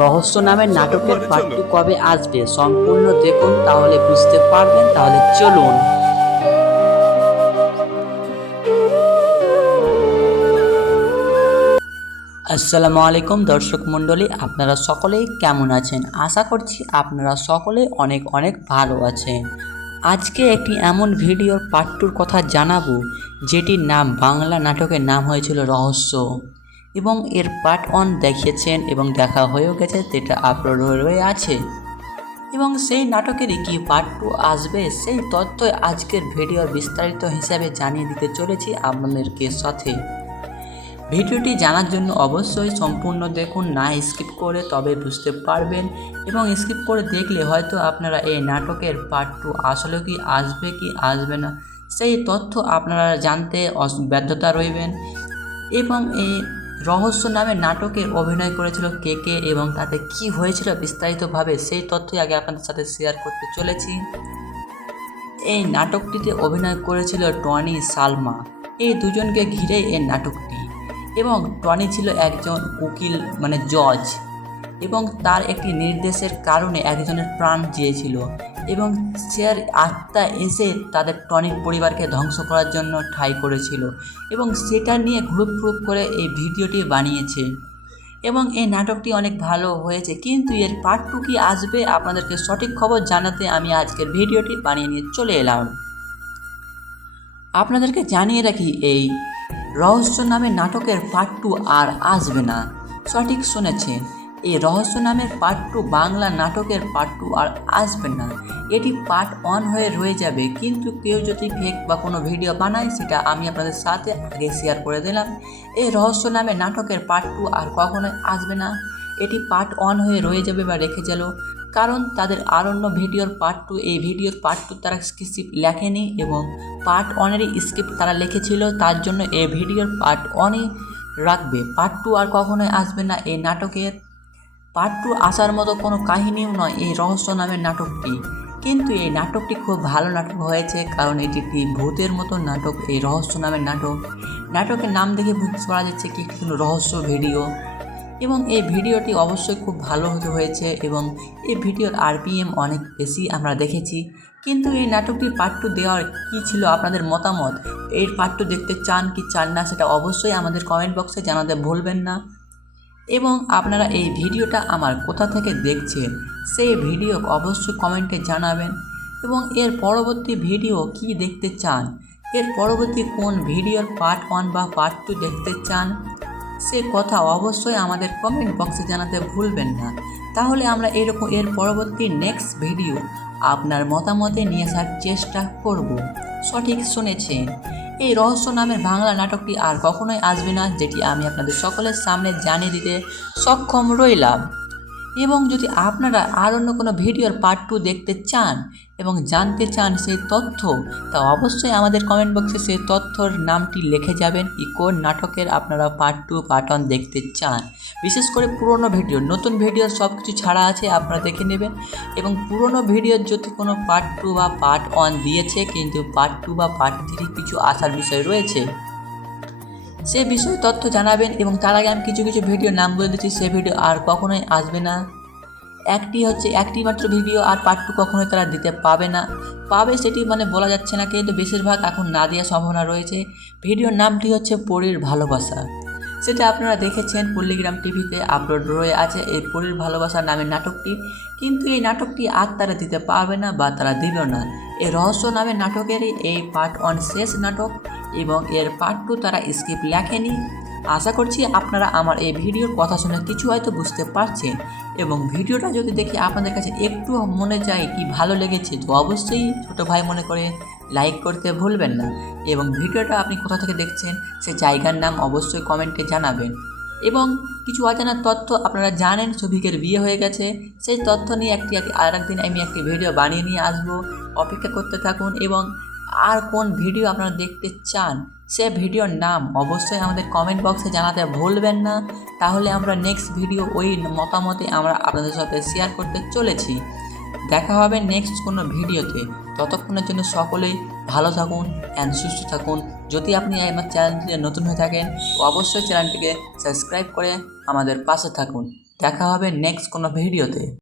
রহস্য নামের নাটকের পার্ট 2 কবে আসবে সম্পূর্ণ দেখুন, তাহলে বুঝতে পারবেন। তাহলে চলুন। আসসালামু আলাইকুম দর্শক মণ্ডলী, আপনারা সকলেই কেমন আছেন? আশা করছি আপনারা সকলেই অনেক অনেক ভালো আছেন। আজকে একটি এমন ভিডিওর পার্ট 2 কথা জানাবো যেটির নাম বাংলা নাটকের নাম হয়েছিল রহস্য, এবং এর পার্ট 1 দেখিয়েছেন এবং দেখা হয়েও গেছে, যেটা আপলোড হয়ে আছে। এবং সেই নাটকেরই কি পার্ট 2 আসবে সেই তথ্য আজকের ভিডিওর বিস্তারিত হিসাবে জানিয়ে দিতে চলেছি আপনাদেরকে সাথে। ভিডিওটি জানার জন্য অবশ্যই সম্পূর্ণ দেখুন, না স্কিপ করে, তবে বুঝতে পারবেন। এবং স্কিপ করে দেখলে হয়তো আপনারা এই নাটকের পার্ট 2 আসলে কি আসবে কি আসবে না সেই তথ্য আপনারা জানতে ব্যর্থতা রইবেন। এবং এই রহস্য নামে নাটকে অভিনয় করেছিল কে কে এবং তাতে কি হয়েছিল বিস্তারিতভাবে সেই তথ্যই আগে আপনাদের সাথে শেয়ার করতে চলেছি। এই নাটকটিতে অভিনয় করেছিল টনি, সালমা, এই দুজনকে ঘিরেই এই নাটকটি। এবং টনি ছিল একজন উকিল, মানে জজ, এবং তার একটি নির্দেশের কারণে একজনের প্রাণ দিয়েছিল, এবং সে আত্মা এসে তাদের টনির পরিবারকে ধ্বংস করার জন্য ঠাঁই করেছিল, এবং সেটা নিয়ে গ্রুপ করে এই ভিডিওটি বানিয়েছে। এবং এই নাটকটি অনেক ভালো হয়েছে, কিন্তু এর পার্ট 2 কি আসবে আপনাদেরকে সঠিক খবর জানাতে আমি আজকের ভিডিওটি বানিয়ে নিয়ে চলে এলাম। আপনাদেরকে জানিয়ে রাখি, এই রহস্য নামের নাটকের পার্ট 2 আর আসবে না। সঠিক শুনেছেন, এই রহস্য নামের পার্ট 2 বাংলা নাটকের পার্ট 2 আর আসবে না। এটি পার্ট 1 হয়ে রয়ে যাবে, কিন্তু কেউ যদি ফেক বা কোনো ভিডিও বানায় সেটা আমি আপনাদের সাথে আগে শেয়ার করে দিলাম। এই রহস্য নামের নাটকের পার্ট 2 আর কখনোই আসবে না, এটি পার্ট 1 হয়ে রয়ে যাবে বা রেখে গেল। কারণ তাদের আরণ্য ভিডিওর পার্ট 2, এই ভিডিওর পার্ট 2 তারা স্ক্রিপ্ট লেখেনি, এবং পার্ট 1-এরই স্ক্রিপ্ট তারা লিখেছিল, তার জন্য এই ভিডিওর পার্ট 1-ই রাখবে। পার্ট 2 আর কখনোই আসবে না। এই নাটকের পার্ট 2 আসার মতো কোনো কাহিনীও নয় এই রহস্য নামের নাটকটি, কিন্তু এই নাটকটি খুব ভালো নাটক হয়েছে, কারণ এটি একটি ভূতের মতো নাটক। এই রহস্য নামের নাটকের নাম দেখে বুঝতে পারা যাচ্ছে কি কোনো রহস্য ভিডিও, এবং এই ভিডিওটি অবশ্যই খুব ভালো হতে হয়েছে, এবং এই ভিডিওর RPM অনেক বেশি আমরা দেখেছি। কিন্তু এই নাটকটির পার্ট 2 দেওয়ার কী ছিল আপনাদের মতামত? এই পার্ট 2 দেখতে চান কি চান না সেটা অবশ্যই আমাদের কমেন্ট বক্সে জানাতে ভুলবেন না। এবং আপনারা এই ভিডিওটা আমার কোথা থেকে দেখছেন সেই ভিডিও অবশ্যই কমেন্টে জানাবেন। এবং এর পরবর্তী ভিডিও কি দেখতে চান, এর পরবর্তী কোন ভিডিওর পার্ট 1 বা পার্ট 2 দেখতে চান সে কথা অবশ্যই আমাদের কমেন্ট বক্সে জানাতে ভুলবেন না। তাহলে আমরা এর পরবর্তী নেক্সট ভিডিও আপনার মতামতে নিয়ে আসার চেষ্টা করব। সঠিক শুনেছেন, এই রহস্য নামের বাংলা নাটকটি আর কখনোই আসবে না, যেটি আমি আপনাদের সকলের সামনে জানিয়ে দিতে সক্ষম রইলাম। এবং যদি আপনারা আর অন্য কোনো ভিডিওর পার্ট 2 দেখতে চান এবং জানতে চান সেই তথ্য, তা অবশ্যই আমাদের কমেন্ট বক্সে সেই তথ্যর নামটি লিখে যাবেন কি কোন নাটকের আপনারা পার্ট 2 পার্ট 1 দেখতে চান। বিশেষ করে পুরনো ভিডিও, নতুন ভিডিও সব কিছু ছাড়া আছে, আপনারা দেখে নেবেন। এবং পুরনো ভিডিওর যদি কোনো পার্ট 2 বা পার্ট 1 দিয়েছে, কিন্তু পার্ট 2 বা পার্ট 3 কিছু আসার বিষয় রয়েছে, সে বিষয়ে তথ্য জানাবেন। এবং তার আগে আমি কিছু ভিডিও নাম বলে দিচ্ছি, সে ভিডিও আর কখনোই আসবে না। একটি মাত্র ভিডিও, আর পার্ট 2 কখনোই তারা দিতে পাবে সেটি বলা যাচ্ছে না, কিন্তু বেশিরভাগ এখন না দেওয়ার সম্ভাবনা রয়েছে। ভিডিওর নামটি হচ্ছে পরীর ভালোবাসা, সেটা আপনারা দেখেছেন পল্লিগ্রাম টিভিতে আপলোড রয়ে আছে এই পরীর ভালোবাসা নামের নাটকটি। কিন্তু এই নাটকটি আর তারা দিতে পারবে না বা তারা দিল না। এই রহস্য নামের নাটকেরই এই পার্ট 1 শেষ নাটক, এবং এর পার্ট 2 তারা স্ক্রিপ্ট লেখেনি। আশা করছি আপনারা আমার এই ভিডিওর কথা শুনে কিছু হয়তো বুঝতে পারছেন, এবং ভিডিওটা যদি দেখে আপনাদের কাছে একটু মনে চায় কি ভালো লেগেছে, তো অবশ্যই ছোটো ভাই মনে করে লাইক করতে ভুলবেন না। এবং ভিডিওটা আপনি কোথা থেকে দেখছেন সে জায়গার নাম অবশ্যই কমেন্টে জানাবেন। এবং কিছু অজানা তথ্য আপনারা জানেন, শফিকের বিয়ে হয়ে গেছে, সেই তথ্য নিয়ে আরেকদিন আমি একটি ভিডিও বানিয়ে নিয়ে আসবো, অপেক্ষা করতে থাকুন। এবং আর কোন ভিডিও আপনারা দেখতে চান সে ভিডিওর নাম অবশ্যই আমাদের কমেন্ট বক্সে জানাতে ভুলবেন না। তাহলে আমরা নেক্সট ভিডিও ওই মতামতে আমরা আপনাদের সাথে শেয়ার করতে চলেছি। দেখা হবে নেক্সট কোনো ভিডিওতে। ততক্ষণের জন্য সকলেই ভালো থাকুন অ্যান্ড সুস্থ থাকুন। যদি আপনি আমার চ্যানেলটিতে নতুন হয়ে থাকেন, তো অবশ্যই চ্যানেলটিকে সাবস্ক্রাইব করে আমাদের পাশে থাকুন। দেখা হবে নেক্সট কোনো ভিডিওতে।